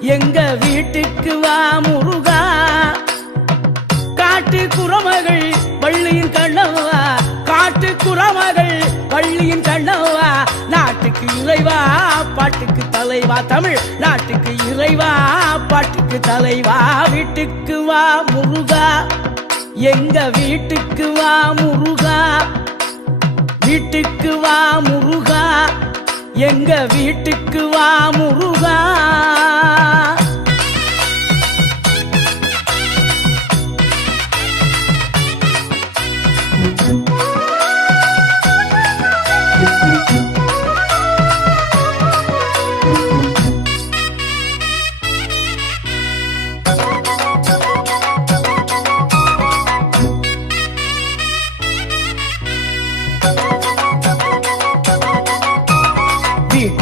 எங்க வீட்டுக்கு வா முருகா. காட்டு குரமகள் பள்ளியின் கண்ணவா. காட்டு குரமகள் பள்ளியின் கண்ணவா. நாட்டுக்கு இறைவா பாட்டுக்கு தலைவா தமிழ். நாட்டுக்கு இறைவா பாட்டுக்கு தலைவா வீட்டுக்கு வா முருகா. எங்க வீட்டுக்கு வா முருகா. வீட்டுக்கு வா முருகா. எங்க வீட்டுக்கு வா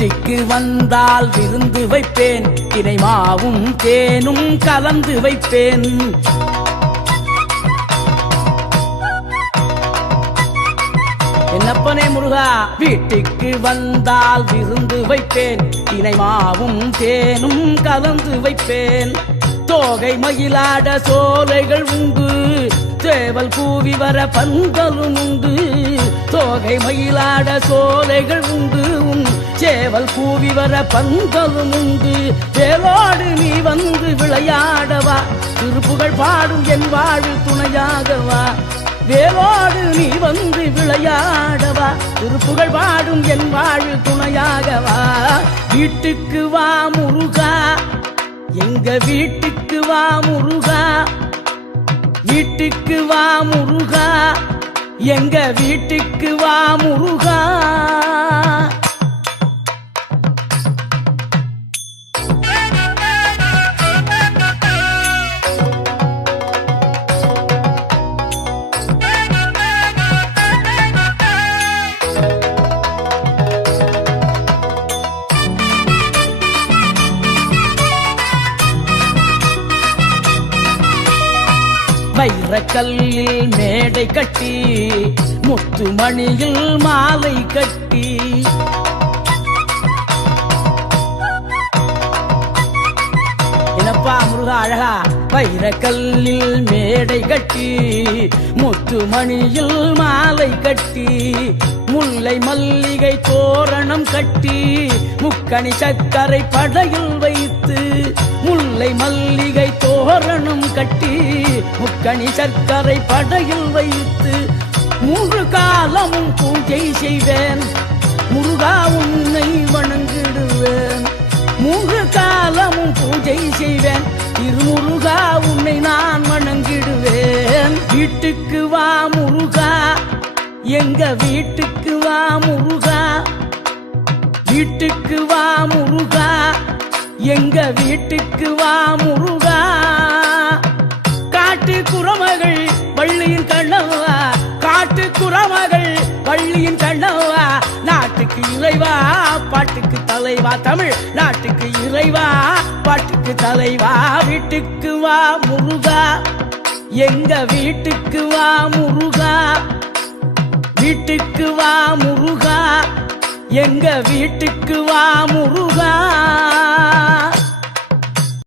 வீட்டுக்கு வந்தால் விருந்து வைப்பேன். தினைமாவும் தேனும் கலந்து வைப்பேன். என்னப்பனே முருகா? வீட்டுக்கு வந்தால் விருந்து வைப்பேன். தினைமாவும் தேனும் கலந்து வைப்பேன். தோகை மயிலாட சோலைகள் உண்டு. சேவல் கூவி வர பந்தலும் உண்டு. தோகை மயிலாட சோலைகள் உண்டு. உண்டு சேவல் கூவி வர பந்தலும் உண்டு. வேலோடு நீ வந்து விளையாடவா? திருப்புகள் பாடும் என் வாழு துணையாகவா? வேலோடு நீ வந்து விளையாடவா? திருப்புகள் பாடும் என் வாழு துணையாகவா? வீட்டுக்கு வா முருகா. எங்க வீட்டுக்கு வா முருகா. வீட்டுக்கு வா முருகா. எங்க வீட்டுக்கு வா முருகா. வைரக்கல்லில் மேடை கட்டி முத்துமணியில் மாலை கட்டி. என்னப்பா முருகா அழகா? வைரக்கல்லில் மேடை கட்டி முத்துமணியில் மாலை கட்டி. முல்லை மல்லிகை தோரணம் கட்டி முக்கணி சக்கரை படையில் வைத்து முல்லை மல்லிகை தோரணம் கட்டி முக்கணி சர்க்கரை படையில் வைத்து மூன்று காலமும் பூஜை செய்வேன். முருகா உன்னை வணங்கிடுவேன். மூன்று காலமும் பூஜை செய்வேன். திருமுருகா உன்னை நான் வணங்கிடுவேன். வீட்டுக்கு வா முருகா. எங்க வீட்டுக்கு வா முருகா. வீட்டுக்கு வா முருகா. எங்க வீட்டுக்கு வா முருகா. காட்டு குரமகள் வள்ளியின் கண்ணவா. காட்டு குரமகள் வள்ளியின் கண்ணவா. நாட்டுக்கு இறைவா பாட்டுக்கு தலைவா தமிழ். நாட்டுக்கு இறைவா பாட்டுக்கு தலைவா வீட்டுக்கு வா முருகா. எங்க வீட்டுக்கு வா முருகா. வீட்டுக்கு வா முருகா. எங்க வீட்டுக்கு வா முருகா.